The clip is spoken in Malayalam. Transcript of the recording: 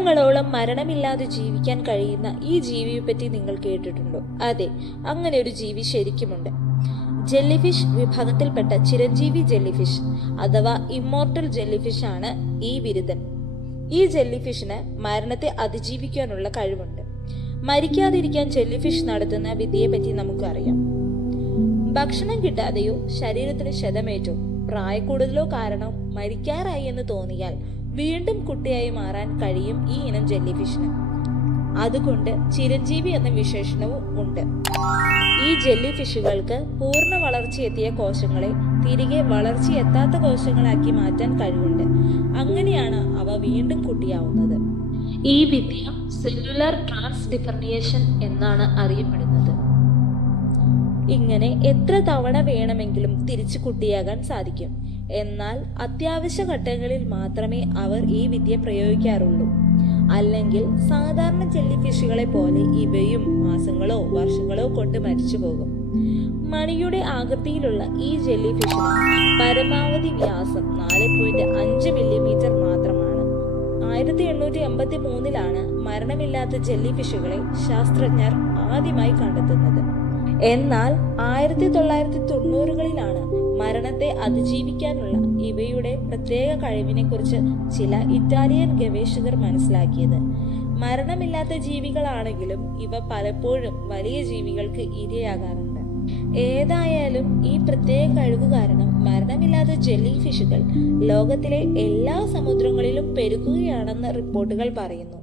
വർഷങ്ങളോളം മരണമില്ലാതെ ജീവിക്കാൻ കഴിയുന്ന ഈ ജീവിയെ പറ്റി നിങ്ങൾ കേട്ടിട്ടുണ്ടോ? അതെ, അങ്ങനെ ഒരു ജീവി ശരിക്കുമുണ്ട്. ജെല്ലിഫിഷ് വിഭാഗത്തിൽപ്പെട്ട ചിരഞ്ജീവി ജെല്ലിഫിഷ് അഥവാ ഇമ്മോർട്ടൽ ജെല്ലിഫിഷ് ആണ് ഈ ബിരുദൻ. ഈ ജെല്ലിഫിഷിന് മരണത്തെ അതിജീവിക്കാനുള്ള കഴിവുണ്ട്. മരിക്കാതിരിക്കാൻ ജെല്ലിഫിഷ് നടത്തുന്ന വിദ്യയെ പറ്റി നമുക്കറിയാം. ഭക്ഷണം കിട്ടാതെയോ ശരീരത്തിന് ക്ഷതമേറ്റോ പ്രായക്കൂടുതലോ കാരണം മരിക്കാറായി എന്ന് തോന്നിയാൽ വീണ്ടും കുട്ടിയായി മാറാൻ കഴിയും ഈ ഇനം ജെല്ലിഫിഷിന്. അതുകൊണ്ട് ചിരഞ്ജീവി എന്ന വിശേഷണവും ഉണ്ട്. ഈ ജെല്ലിഫിഷുകൾക്ക് പൂർണ്ണ വളർച്ചയെത്തിയ കോശങ്ങളെ തിരികെ വളർച്ചയെത്താത്ത കോശങ്ങളാക്കി മാറ്റാൻ കഴിവുണ്ട്. അങ്ങനെയാണ് അവ വീണ്ടും കുട്ടിയാവുന്നത്. ഈ വിദ്യ സെല്ലുലാർ ട്രാൻസ്ഡിഫറൻഷിയേഷൻ എന്നാണ് അറിയപ്പെടുന്നത്. ഇങ്ങനെ എത്ര തവണ വേണമെങ്കിലും തിരിച്ചു കുട്ടിയാകാൻ സാധിക്കും. എന്നാൽ അത്യാവശ്യ ഘട്ടങ്ങളിൽ മാത്രമേ അവർ ഈ വിദ്യ പ്രയോഗിക്കാറുള്ളൂ. അല്ലെങ്കിൽ സാധാരണ ജെല്ലിഫിഷുകളെ പോലെ ഇവയും മാസങ്ങളോ വർഷങ്ങളോ കൊണ്ട് മരിച്ചു പോകും. മണിയുടെ ആകൃതിയിലുള്ള ഈ ജെല്ലിഫിഷിന് പരമാവധി വ്യാസം 4.5 മില്ലിമീറ്റർ മാത്രമാണ്. 1883 മരണമില്ലാത്ത ജെല്ലിഫിഷുകളെ ശാസ്ത്രജ്ഞർ ആദ്യമായി കണ്ടെത്തുന്നത്. എന്നാൽ 1990-കളിലാണ് മരണത്തെ അതിജീവിക്കാനുള്ള ഇവയുടെ പ്രത്യേക കഴിവിനെ കുറിച്ച് ചില ഇറ്റാലിയൻ ഗവേഷകർ മനസ്സിലാക്കിയത്. മരണമില്ലാത്ത ജീവികളാണെങ്കിലും ഇവ പലപ്പോഴും വലിയ ജീവികൾക്ക് ഇരയാകാറുണ്ട്. ഏതായാലും ഈ പ്രത്യേക കഴിവ് കാരണം മരണമില്ലാത്ത ജെല്ലി ഫിഷുകൾ ലോകത്തിലെ എല്ലാ സമുദ്രങ്ങളിലും പെരുകുകയാണെന്ന് റിപ്പോർട്ടുകൾ പറയുന്നു.